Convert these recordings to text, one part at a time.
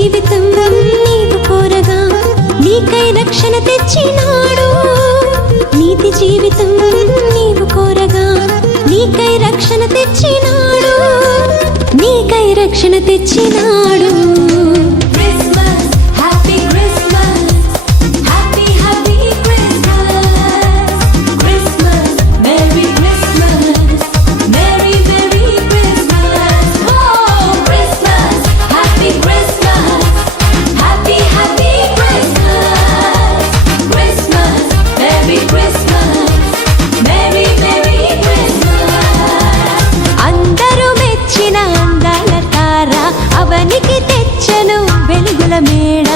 జీవితం నీవు కోరగా నీకై రక్షణ తెచ్చినాడు. నీతి జీవితం నీవు కోరగా నీకై రక్షణ తెచ్చినాడు. నీకై రక్షణ తెచ్చినాడు. అవనికి తెచ్చను వెలుగుల మేడ.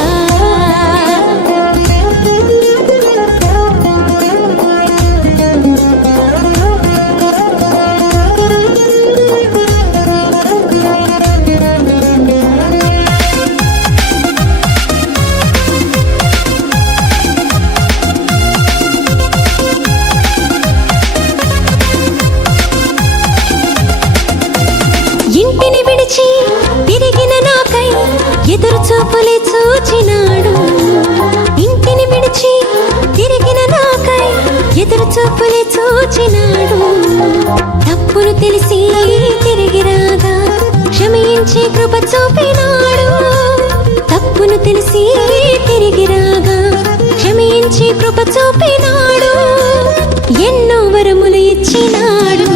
ఇంటిని విడిచి తిరిగిన నాకై ఎదురు చూపులే చూచినాడు. ఇంటిని విడిచి తిరిగిన నాకై ఎదురు చూపులే చూచినాడు. తప్పును తెలిసి తిరిగి రాగా క్షమించే కృప చూపినాడు. తప్పును తెలిసి తిరిగి రాగా క్షమించే కృప చూపినాడు. ఎన్నో వరములు ఇచ్చినాడు.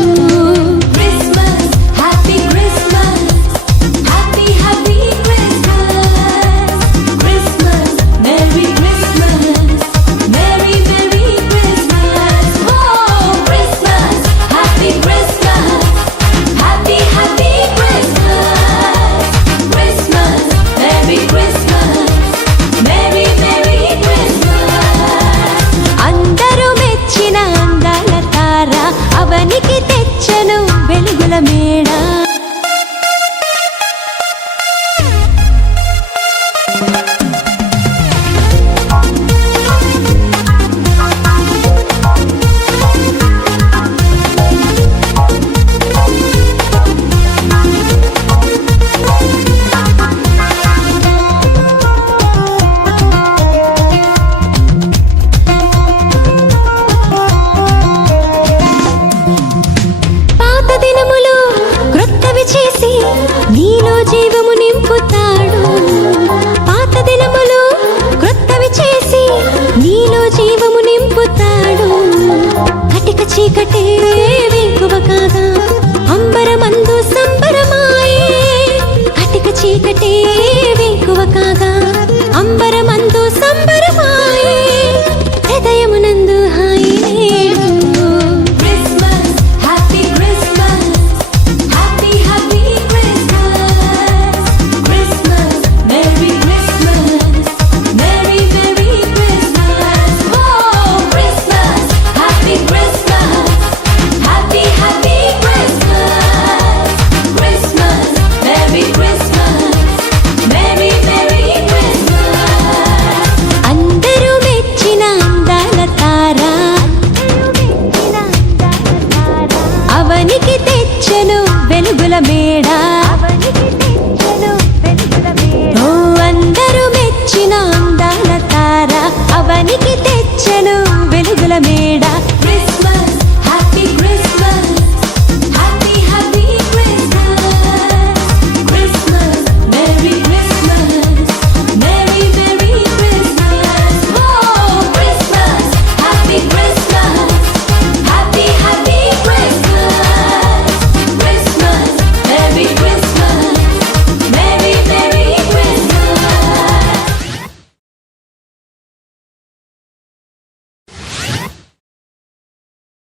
అవనికి తెచ్చను వెలుగుల మేడ. నీలో జీవము నింపుతాడు. పాత దినములు క్రొత్తవి చేసి